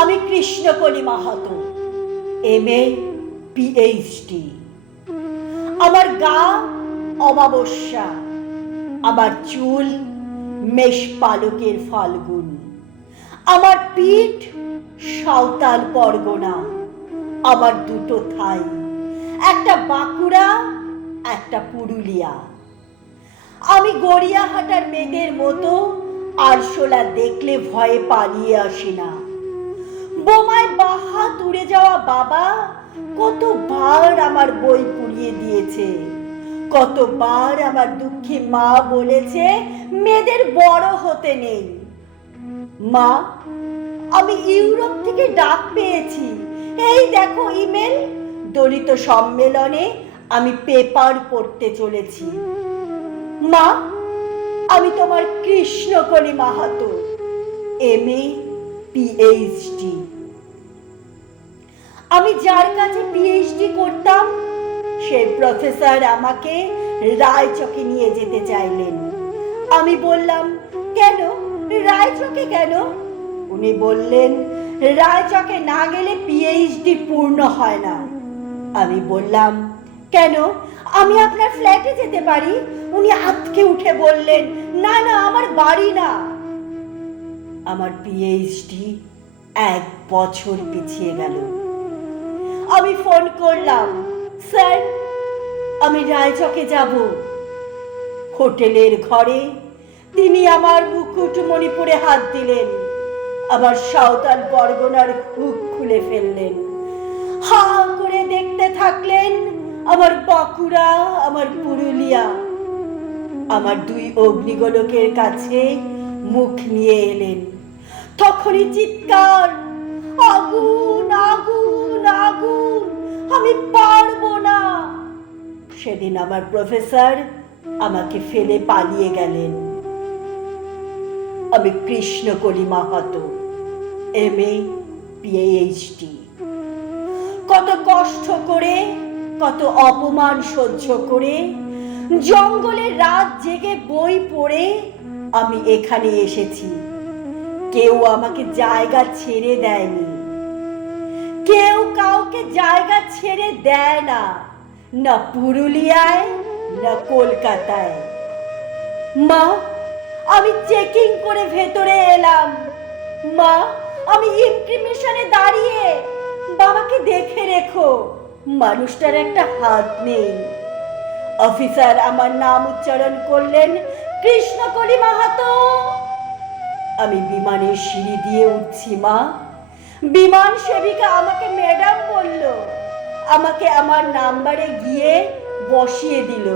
আমি Krishnakoli Mahato, MA PhD। আমার গা অমাবস্যা, আমার চুল মেষ পালকের ফাল্গুন, আমার পিঠ সাঁওতাল পরগনা, আমার দুটো থাই, একটা বাঁকুড়া একটা পুরুলিয়া। আমি গড়িয়াহাটার মেয়েদের মতো আরশোলা দেখলে ভয়ে পালিয়ে আসি না। বোমায় বাহাত উড়ে যাওয়া বাবা কতবার আমার বই পুড়িয়ে দিয়েছে, কতবার আমার দুঃখী মা বলেছে মেয়েদের বড় হতে নেই। মা, আমি ইউরোপ থেকে ডাক পেয়েছি, এই দেখো ইমেল। দলিত সম্মেলনে আমি পেপার পড়তে চলেছি। মা, আমি তোমার কৃষ্ণকলি মাহাতো, MA PhD। আমি যার কাছে PhD করতাম সেই প্রফেসর আমাকে রায়চকে নিয়ে যেতে চাইলেন। আমি বললাম, কেন রায়চকে কেন? উনি বললেন, রায়চকে না গেলে PhD পূর্ণ হয় না। আমি বললাম, কেন? আমি আপনার ফ্ল্যাটে যেতে পারি। উনি আঁতকে উঠে বললেন, না না, আমার বাড়ি না। আমার PhD 1 বছর পিছিয়ে গেল। আমি ফোন করলাম, স্যার আমি রায়চকে যাব। হোটেলের ঘরে তিনি আমার মুকুটমণিপুরে হাত দিলেন, আমার সাঁওতাল পরগনার হুক খুলে ফেললেন। হা করে দেখতে থাকলেন আমার বাঁকুড়া, আমার পুরুলিয়া। আমার 2 অগ্নিগোলকের কাছে মুখ নিয়ে এলেন। তখনই চিৎকার, আগুন আগুন আগুন, আমি পারবো না। সেদিন আমার প্রফেসর আমাকে ফেলে পালিয়ে গেলেন। আমি কৃষ্ণকলি মাহাতো, MA PhD। কত কষ্ট করে, কত অপমান সহ্য করে, জঙ্গলে রাত জেগে বই পড়ে আমি এখানে এসেছি। কেউ আমাকে জায়গা ছেড়ে দেয়নি, কেউ কাউকে জায়গা ছেড়ে দেয় না, না পুরুলিয়ায় না কলকাতায়। মা, আমি চেকিং করে ভেতরে এলাম। মা, আমি ইনক্রিমেশনে দাঁড়িয়ে, বাবাকে দেখে রেখো, মানুষটার একটা হাত নেই। অফিসার আমার নাম উচ্চারণ করলেন, কৃষ্ণকলি মাহাতো। আমি বিমানের সিঁড়ি দিয়ে উঠছি মা। বিমান সেবিকা আমাকে ম্যাডাম বলল, আমাকে আমার নাম্বারে গিয়ে বসিয়ে দিল।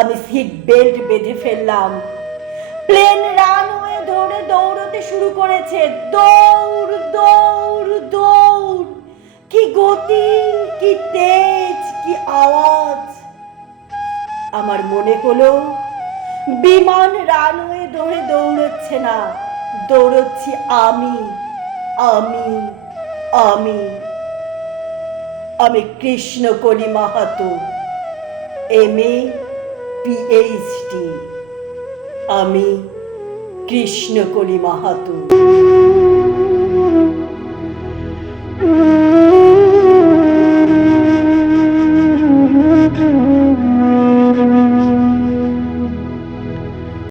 আমি সিট বেল্ট বেঁধে ফেললাম। প্লেন রানওয়ে ধরে দৌড়তে শুরু করেছে। দৌড় দৌড় দৌড়, কি গতি, কি তেজ, কি আওয়াজ। আমার মনে হলো বিমান রানওয়ে ধরে দৌড়চ্ছে না, দৌড়চ্ছি আমি আমি আমি আমি কৃষ্ণকলি মাহাতো, MA PhD। আমি কৃষ্ণকলি মাহাতো।